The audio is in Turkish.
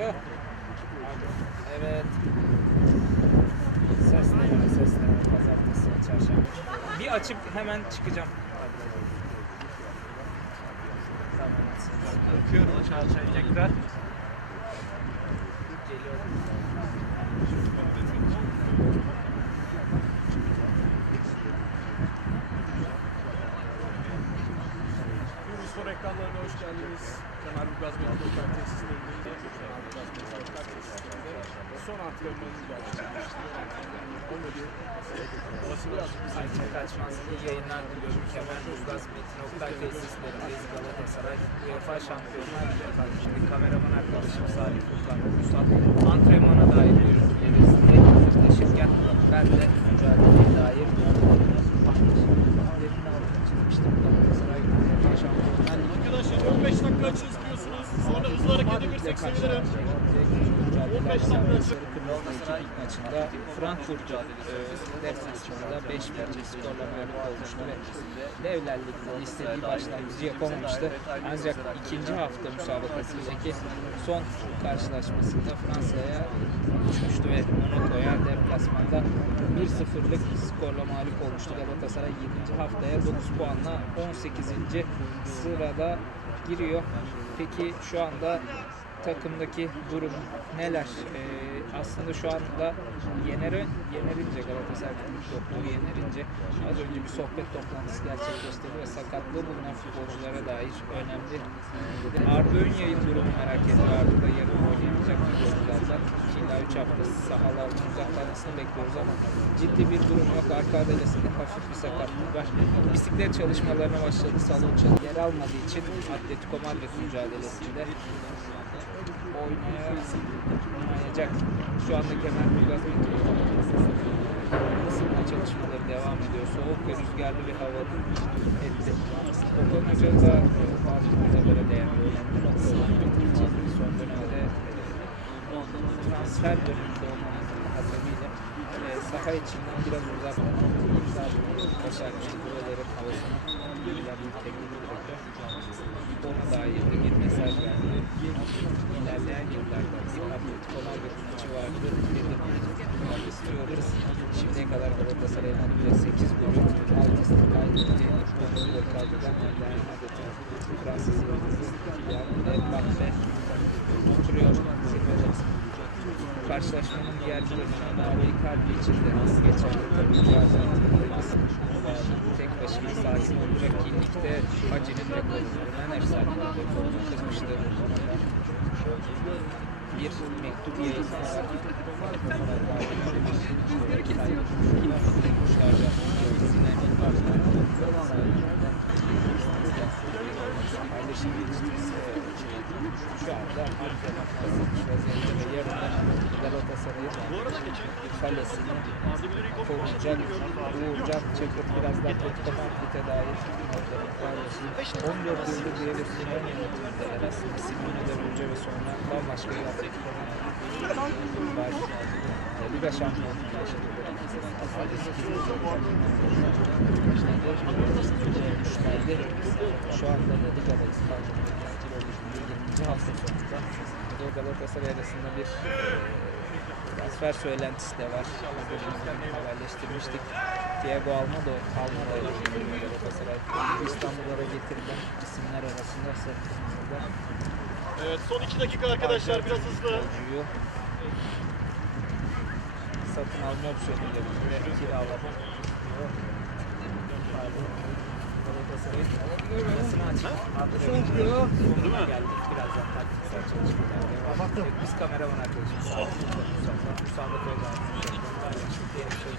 Evet. Seslere, seslere. Pazartesi, çarşamba. Bir açıp hemen çıkacağım. Tamam. Öpüyorum çarşamba tekrar. Geliyorum. Spor ekranlarına hoş geldiniz. Kemal Burgaz Otel tesislerinde Kemal tesislerinde son Orası biraz Ayça Kaçmaz iyi yayınlar diliyorum. Kemal Burgaz Metin Oktay tesislerindeyiz Galatasaray. UEFA Şampiyonlar Şimdi kameraman arkadaşım Salih Furkan Ulusal antrenmana dair görüntüleri size hazırlaşırken ben de mücadeleye dair Derin altını çizmiştim Galatasaray UEFA Şampiyonlar Ligi Arkadaşlar 15 dakika açı istiyorsunuz. Sonra hızlı sevinirim. 15 dakika. Galatasaray maçında Frankfurt e, deplasmanında 5-1 skorla mağlup olmuştu ve Devler Ligi'nin başlangıcı yapamamıştı. Ancak ikinci hafta müsabakasındaki son karşılaşmasında Fransa'ya düşmüştü ve Monaco'ya deplasmanda 1-0'lık skorla mağlup olmuştu. Galatasaray 7. haftaya 9 puanla 18. sırada giriyor. Peki şu anda takımdaki durum neler? Ee, aslında şu anda Yener'e, Yener'ince Galatasaray Kulüp Topluluğu Yener'ince az önce bir sohbet toplantısı gerçekleştirdi ve sakatlığı bulunan futbolculara dair önemli. Arda Önyay'ın durumu merak ediyor. Arda da yarın oynayamayacak 2 ila 3 hafta sahalardan uzaklanmasını bekliyoruz ama ciddi bir durum yok. Arka adalesinde hafif bir sakatlık var. Bisiklet çalışmalarına başladı. Salon çalı yer almadığı için Atletico Madrid mücadelesinde oynaya, oynayacak. Şu anda Kemal Burgaz ısınma çalışmaları devam ediyor. Soğuk ve rüzgarlı bir hava etti. Okan Hoca da bazı noktalara değerli önemli son dönemde transfer döneminde olmamızın hasebiyle e, saha içinden biraz uzak başarmıştı buraların havasını ilerleyip teknik direktör ona dair de bir mesaj verdi. İlerleyen yıllarda Atletico Madrid maçı vardı. Dedim bunu istiyoruz. Şimdiye kadar Galatasaray'ın adıyla 8 golü alt üstü kaydedeceği 9 gol kaydeden Real Madrid'in Fransız yıldızı Kylian Mbappe Karşılaşmanın diğer bir bölümü Mario Icardi için de geçerli tabii ki tek başına sahip olacak ki ligde Hacı'nın rekorundan efsane bir rekorunu kırmıştı. Bir mektup yayınlayarak kuşlarca yıldızına emin var. Galatasaray'ın kalesini koruyacak Uğurcan Çakır birazdan Atletico Madrid'e dair notlarını paylaşayım. 14 yıldır Diego Simeone yönetimindeler aslında Simeone'den önce ve sonra bambaşka bir Madrid var. E, Liga şampiyonluğu yaşadıkları. Şu anda da Liga'da İspanya'nın 20. hafta sonunda Anadolu Galatasaray arasında bir e, transfer söylentisi de var. Haberleştirmiştik. Thiago Almada, Almada ile Galatasaray İstanbul'a getirilen isimler arasında satılımında Evet son 2 dakika arkadaşlar biraz hızlı. satın alma opsiyonuyla birlikte kiralama. Galatasaray'ın Antrenmanın sonuna geldik. Birazdan taktiksel çalışmalar devam edecek. Biz kameraman arkadaşımız. Mustafa Koyda. Diğer bir şey.